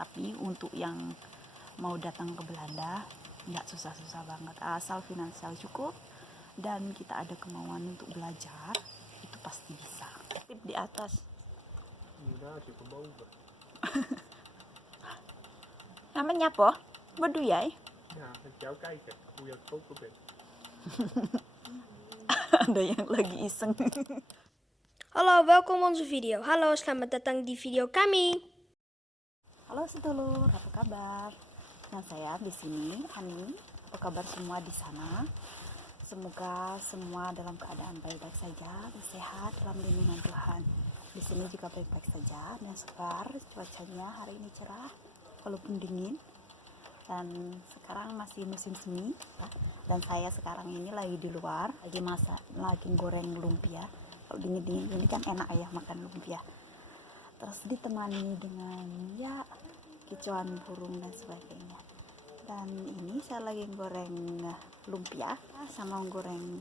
Tapi untuk yang mau datang ke Belanda nggak susah-susah banget, asal finansial cukup dan kita ada kemauan untuk belajar, itu pasti bisa. Tip di atas. Namanya apa? Beduyai? Ada yang lagi iseng. Hallo, welkom onze video. Hallo, selamat datang di video kami. Halo sedulur, apa kabar? Nah, saya di sini, Ani. Apa kabar semua di sana? Semoga semua dalam keadaan baik-baik saja, sehat dalam lindungan Tuhan. Di sini juga baik-baik saja dan segar, cuacanya hari ini cerah walaupun dingin. Dan sekarang masih musim semi ya. Dan saya sekarang ini lagi di luar, lagi goreng lumpia. Kalau dingin-dingin ini kan enak ya makan lumpia. Terus ditemani dengan ya kicauan burung dan sebagainya. Dan ini saya lagi goreng lumpia sama goreng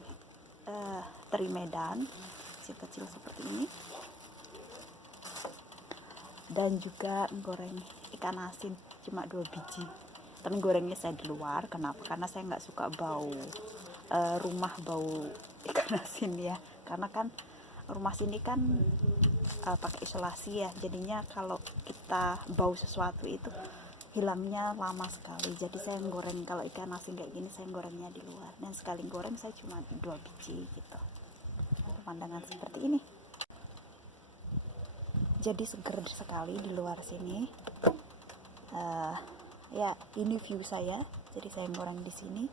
teri Medan kecil-kecil seperti ini, dan juga goreng ikan asin cuma 2 biji. Tapi gorengnya saya di luar. Kenapa? Karena saya nggak suka bau rumah, bau ikan asin ya, karena kan rumah sini kan pakai isolasi ya, jadinya kalau kita bau sesuatu itu hilangnya lama sekali. Jadi saya goreng kalau ikan asin kayak gini, saya gorengnya di luar, dan sekali goreng saya cuma 2 biji gitu. Pemandangan seperti ini, jadi seger sekali di luar sini. Ya, ini view saya, jadi saya goreng di sini.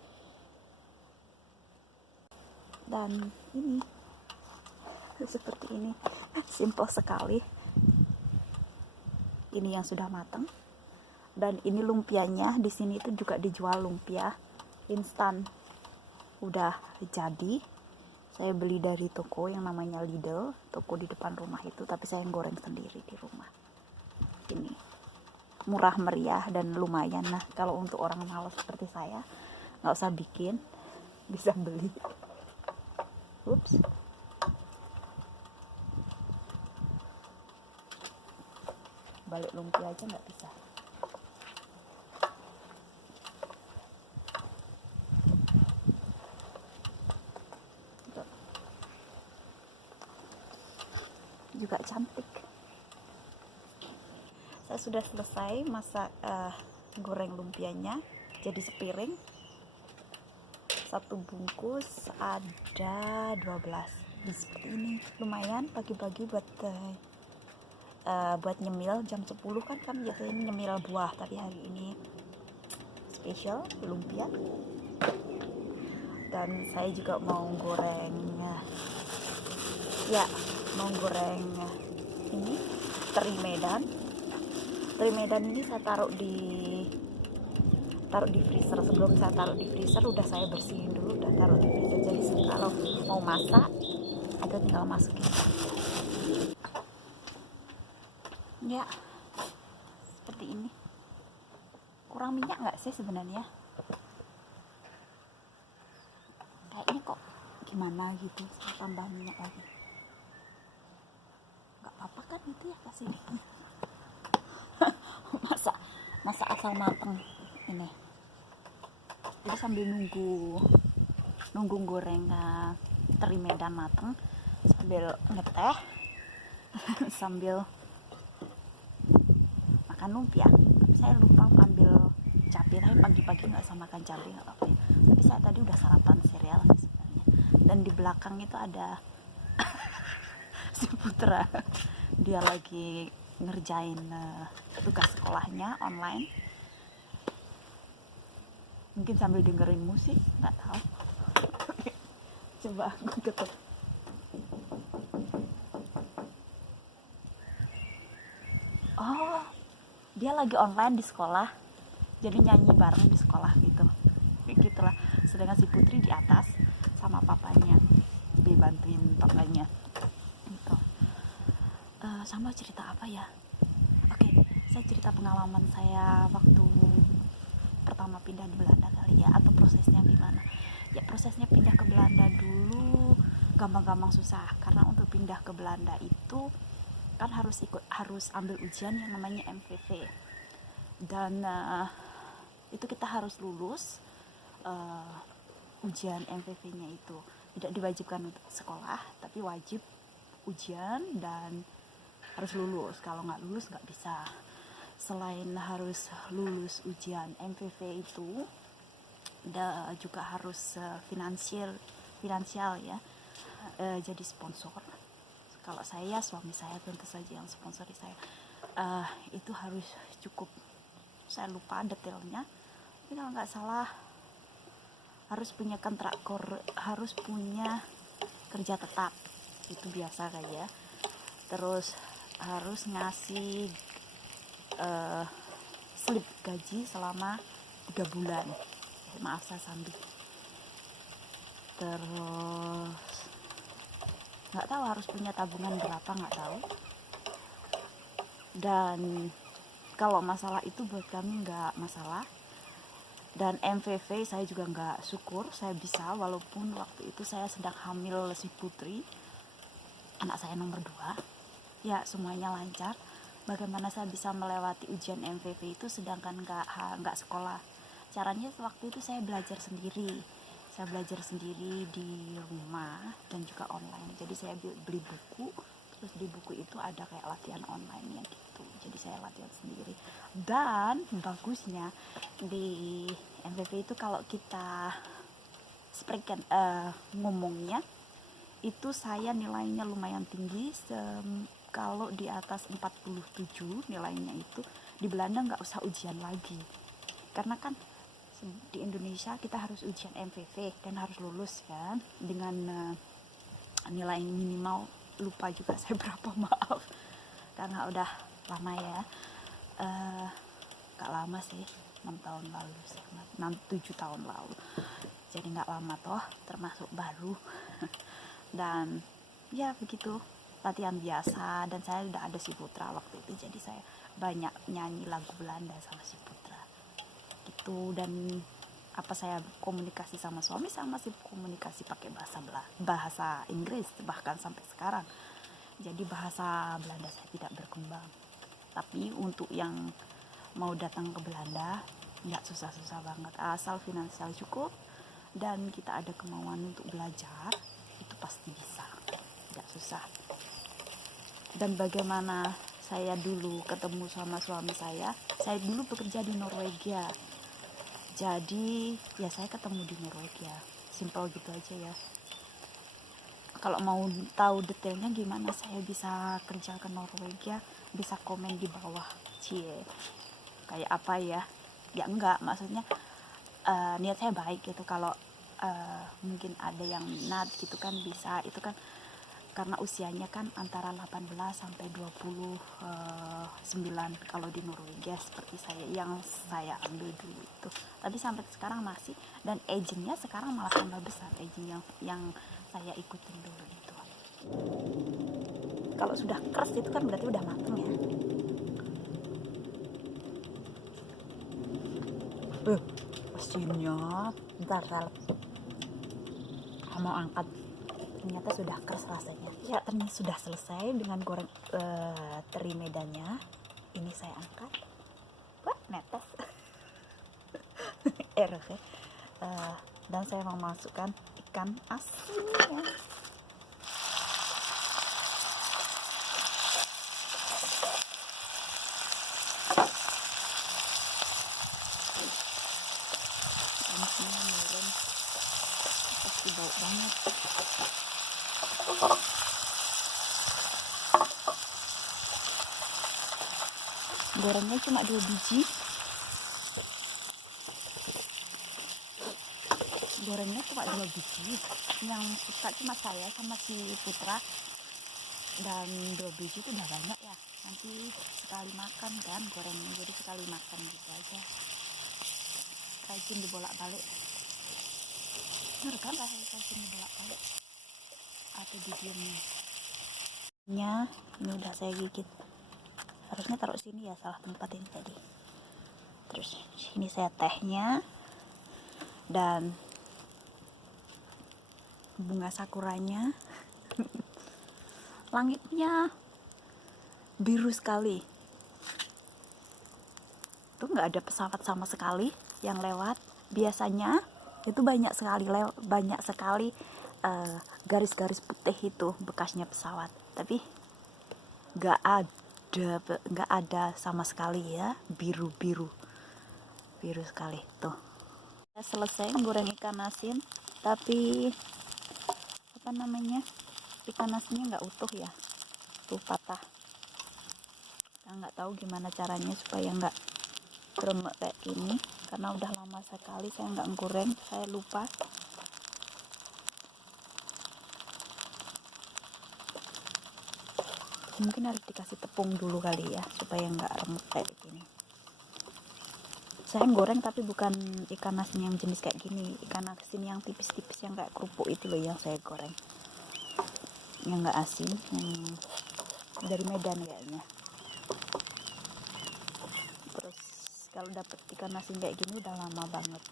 Dan ini seperti ini, simple sekali. Ini yang sudah matang. Dan ini lumpianya, di sini itu juga dijual lumpia instan, udah jadi. Saya beli dari toko yang namanya Lidl, toko di depan rumah itu, tapi saya goreng sendiri di rumah. Ini murah meriah dan lumayan. Nah, kalau untuk orang malas seperti saya, nggak usah bikin, bisa beli. Ups. Balik lumpia aja nggak bisa. Juga cantik. Saya sudah selesai masak goreng lumpianya, jadi sepiring. Satu bungkus ada 12. Seperti ini, lumayan pagi-pagi buat nyemil jam 10 kan biasanya nyemil buah, tapi hari ini spesial lumpia. Dan saya juga mau goreng ini teri Medan. Teri Medan ini saya taruh di freezer. Sebelum saya taruh di freezer udah saya bersihin dulu, udah taruh di freezer. Jadi kalau mau masak itu tinggal masukin. Ya, seperti ini. Kurang minyak nggak sih sebenarnya? Kayaknya kok gimana gitu, saya tambah minyak lagi. Nggak apa-apa kan itu ya, kasih. Masak asal mateng ini. Jadi sambil nunggu goreng teri Medan mateng, sambil ngeteh sambil makan lumpia. Tapi saya lupa ambil cabai, tapi pagi-pagi nggak usah makan cabai, nggak apa-apa. Tapi saya tadi udah sarapan sereal sebenarnya. Dan di belakang itu ada si Putra, dia lagi ngerjain tugas sekolahnya online, mungkin sambil dengerin musik, nggak tahu. Coba aku ketuk. Oh, dia lagi online di sekolah, jadi nyanyi bareng di sekolah gitu, gitulah. Sedangkan si Putri di atas sama papanya, dibantuin papanya gitu. Sama cerita apa ya? Oke, saya cerita pengalaman saya waktu pertama pindah di Belanda kali ya, atau prosesnya gimana. Ya, prosesnya pindah ke Belanda dulu gampang-gampang susah, karena untuk pindah ke Belanda itu kan harus ambil ujian yang namanya MVV. Dan itu kita harus lulus ujian MVV-nya itu. Tidak diwajibkan untuk sekolah, tapi wajib ujian dan harus lulus. Kalau nggak lulus nggak bisa. Selain harus lulus ujian MVV itu, juga harus finansial ya, jadi sponsor. Kalau saya, suami saya tentu saja yang sponsori saya. Itu harus cukup, saya lupa detailnya, tapi kalau nggak salah harus punya kontraktor, harus punya kerja tetap, itu biasa kayak. Terus harus ngasih slip gaji selama 3 bulan. Maaf saya sambil. Terus nggak tahu harus punya tabungan berapa, nggak tahu. Dan kalau masalah itu buat kami nggak masalah. Dan MVV saya juga nggak syukur saya bisa, walaupun waktu itu saya sedang hamil si Putri, anak saya nomor 2. Ya semuanya lancar. Bagaimana saya bisa melewati ujian MVV itu sedangkan nggak sekolah? Caranya waktu itu saya belajar sendiri. Saya belajar sendiri di rumah dan juga online. Jadi saya beli buku, terus di buku itu ada kayak latihan online-nya gitu. Jadi saya latihan sendiri. Dan bagusnya di MVV itu kalau kita speaker ngomongnya itu saya nilainya lumayan tinggi. Kalau di atas 47 nilainya itu di Belanda nggak usah ujian lagi, karena kan di Indonesia kita harus ujian MVV dan harus lulus kan dengan nilai minimal, lupa juga saya berapa, maaf karena udah lama ya. Gak lama sih, 6 tahun lalu, 7 tahun lalu, jadi gak lama toh, termasuk baru. Dan ya begitu, latihan biasa. Dan saya udah ada si Putra waktu itu, jadi saya banyak nyanyi lagu Belanda sama si Putra gitu. Dan apa, saya komunikasi sama suami, sama si komunikasi pakai bahasa Inggris bahkan sampai sekarang. Jadi bahasa Belanda saya tidak berkembang. Tapi untuk yang mau datang ke Belanda nggak susah-susah banget, asal finansial cukup dan kita ada kemauan untuk belajar, itu pasti bisa, nggak susah. Dan bagaimana saya dulu ketemu sama suami saya dulu bekerja di Norwegia, jadi ya saya ketemu di Norwegia, simpel gitu aja ya. Kalau mau tahu detailnya gimana saya bisa kerja ke Norwegia, bisa komen di bawah. Kayak apa ya? Ya enggak, maksudnya niat saya baik gitu. Kalau mungkin ada yang minat gitu kan bisa. Itu kan karena usianya kan antara 18 sampai 29 kalau di Norwegia, seperti yang saya ambil dulu itu. Tapi sampai sekarang masih, dan agentnya sekarang malah tambah besar, agent yang saya ikutin dulu itu. Kalau sudah keras itu kan berarti udah mateng ya. Mesinnya bentar, saya mau angkat, ternyata sudah keras rasanya. Ya ternyata sudah selesai dengan goreng teri medannya. Ini saya angkat. Wah, netes. Dan saya mau masukkan ikan asinnya. Asinnya mirin, pasti bau banget. Gorengnya cuma 2 biji. Gorengnya cuma 2 biji. Yang suka cuma saya sama si Putra. Dan 2 biji itu udah banyak ya. Nanti sekali makan kan gorengnya, jadi sekali makan gitu aja. Rajin dibolak-balik. Bener kan rajin dibolak-balik? Atau didiamnya? Ini udah saya gigit. Harusnya taruh sini ya, salah tempat ini tadi. Terus ini saya tehnya dan bunga sakuranya. Langitnya biru sekali. tuh nggak ada pesawat sama sekali yang lewat. Biasanya itu banyak sekali garis-garis putih itu bekasnya pesawat, tapi nggak ada sama sekali ya, biru sekali tuh. Selesai goreng ikan asin, tapi apa namanya, ikan asinnya nggak utuh ya, tuh patah. Saya nggak tahu gimana caranya supaya nggak kremek kayak gini, karena udah lama sekali saya nggak goreng, saya lupa. Mungkin harus dikasih tepung dulu kali ya, supaya nggak remet kayak gini. Saya goreng tapi bukan ikan asin yang jenis kayak gini, ikan asin yang tipis-tipis yang kayak kerupuk itu loh yang saya goreng, yang nggak asin, yang dari Medan kayaknya. Terus kalau dapet ikan asin kayak gini udah lama banget,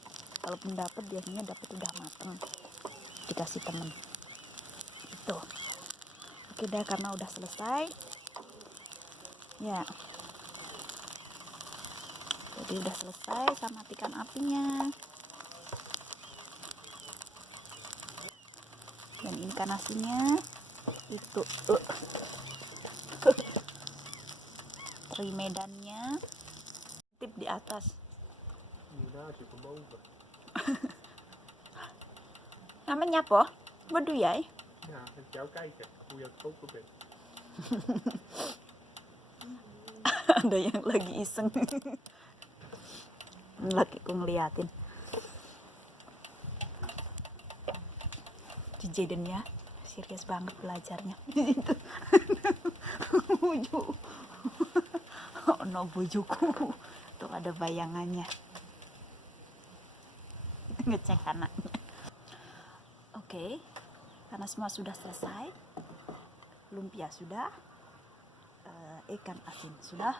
kalaupun dapet biasanya dapet udah mateng, dikasih temen itu. Oke dah, karena udah selesai ya, jadi udah selesai, saya matikan apinya. Dan ini ikan asinnya itu teri Medannya tip di atas. Namanya apa? Beduyai. Ada yang lagi iseng. Lakiku ngeliatin. Si Jaden ya, serius banget belajarnya. Bujuk. Oh no, bujuku. Tuh ada bayangannya. Ngecek anaknya. Oke, karena semua sudah selesai, lumpia sudah, ikan asin sudah,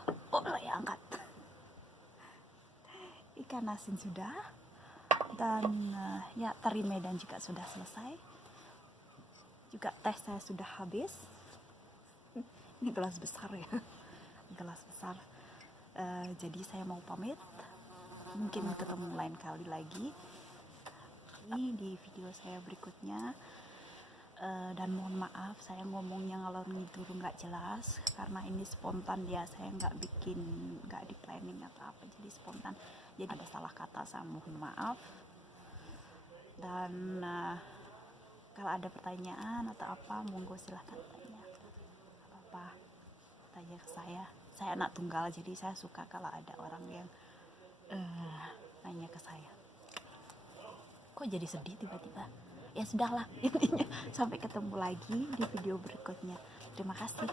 ya angkat, ikan asin sudah, dan ya teri Medan juga sudah selesai, juga teh saya sudah habis. Ini gelas besar ya, gelas besar. Jadi saya mau pamit, mungkin ketemu lain kali lagi ini di video saya berikutnya. Dan mohon maaf saya ngomongnya ngalor ngidul nggak jelas, karena ini spontan ya, saya nggak di planning atau apa, jadi spontan, jadi ada salah kata, saya mohon maaf. Dan kalau ada pertanyaan atau apa, monggo silahkan tanya, apa tanya ke saya anak tunggal, jadi saya suka kalau ada orang yang nanya ke saya. Kok jadi sedih tiba-tiba? Ya sudahlah, intinya sampai ketemu lagi di video berikutnya. Terima kasih.